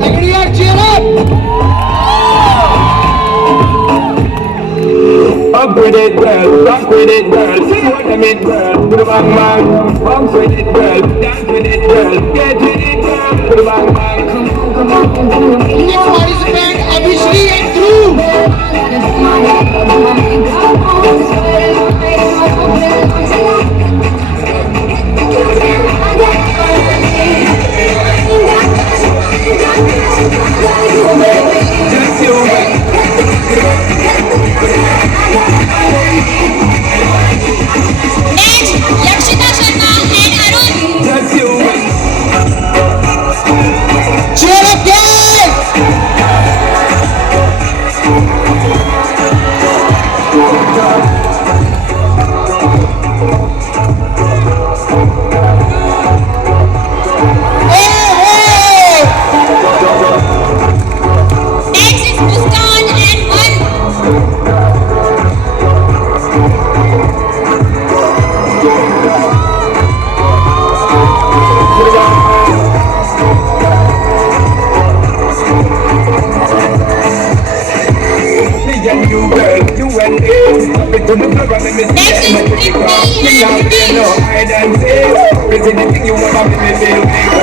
Second year, cheer up! Up with it, girl, rock with it, girl, see what I mean, girl, put a bang bang. Bounce with it, girl, dance with it, girl, get with it, girl, put a bang bang. Next participant, Abhishri and Dhruv. Just you, Next, Yakshita Sharma and Arun. just you. Cheer up, guys! Hey, Next is Muskan and One. Me and you, girl, you and me. Up into the club and me Next is see Priti me and now play no Dinesh. hide and seek. Is anything you wanna make me feel big?